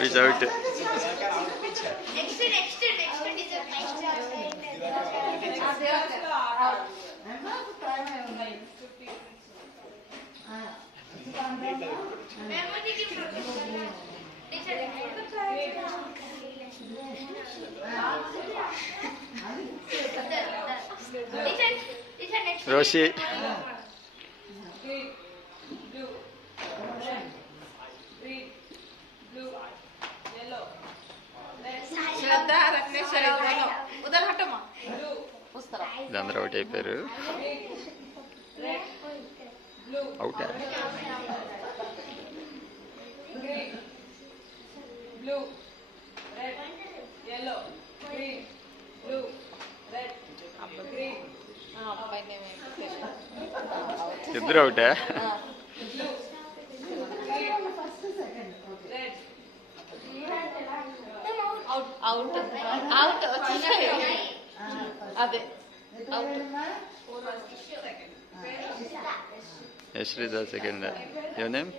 Is out. Roshi. అందరూ అవుట్ అయిపోయారు. అవుట్ ఇద్దరు అవుటా? అవుట్ అవుట్ అదే Yashri the second. Your name?